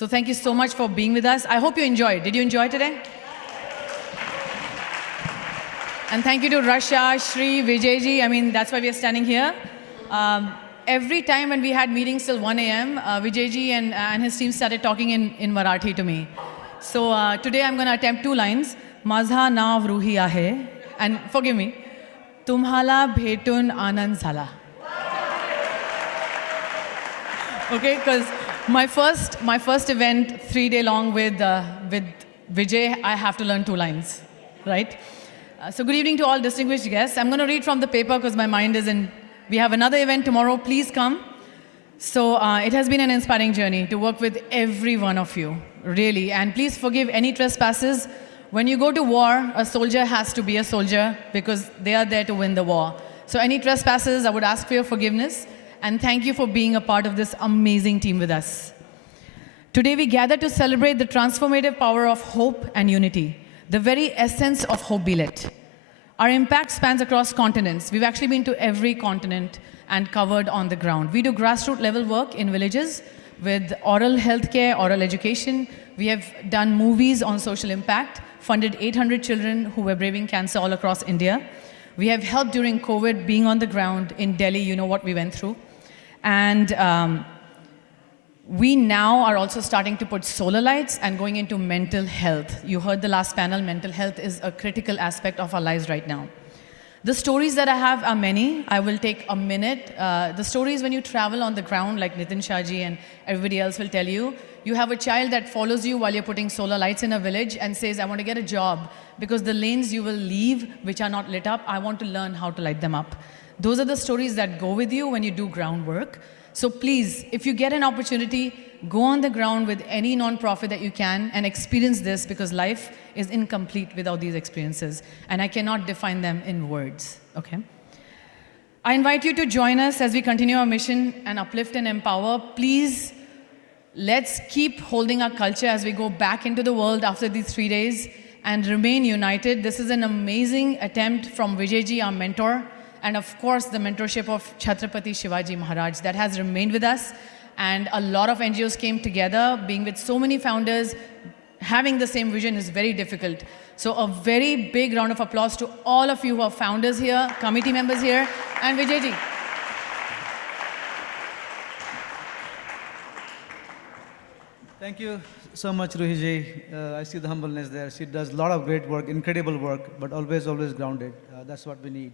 So thank you so much for being with us. I hope you enjoyed. Did you enjoy today? And thank you to Rasha, Shri, Vijayji. I mean, that's why we are standing here. Every time when we had meetings till 1 a.m., Vijayji and his team started talking in Marathi to me. So today I'm going to attempt 2 lines. माझा नाव रुही आहे. And forgive me. तुम्हाला भेटून आनंद झाला. Okay, because my first event, 3-day long with Vijay, I have to learn 2 lines, right? So good evening to all distinguished guests. I'm going to read from the paper because my mind is in. We have another event tomorrow. Please come. So it has been an inspiring journey to work with every one of you, really. And please forgive any trespasses. When you go to war, a soldier has to be a soldier because they are there to win the war. So any trespasses, I would ask for your forgiveness. And thank you for being a part of this amazing team with us. Today we gather to celebrate the transformative power of hope and unity, the very essence of Hope Be Lit. Our impact spans across continents. We've actually been to every continent and covered on the ground. We do grassroots level work in villages with oral healthcare, oral education. We have done movies on social impact, funded 800 children who were braving cancer all across India. We have helped during COVID, being on the ground in Delhi, you know what we went through. And we now are also starting to put solar lights and going into mental health. You heard the last panel, mental health is a critical aspect of our lives right now. The stories that I have are many. I will take a minute. The stories when you travel on the ground, like Nitin Shahji and everybody else will tell you, you have a child that follows you while you're putting solar lights in a village and says, I want to get a job because the lanes you will leave, which are not lit up, I want to learn how to light them up. Those are the stories that go with you when you do groundwork. So please, if you get an opportunity, go on the ground with any nonprofit that you can and experience this because life is incomplete without these experiences. And I cannot define them in words, okay? I invite you to join us as we continue our mission and uplift and empower. Please, let's keep holding our culture as we go back into the world after these 3 days and remain united. This is an amazing attempt from Vijayji, our mentor, and of course, the mentorship of Chhatrapati Shivaji Maharaj that has remained with us. And a lot of NGOs came together, being with so many founders, having the same vision is very difficult. So a very big round of applause to all of you who are founders here, committee members here, and Vijayji. Thank you so much, Ruhiji. I see the humbleness there. She does a lot of great work, incredible work, but always, always grounded. That's what we need.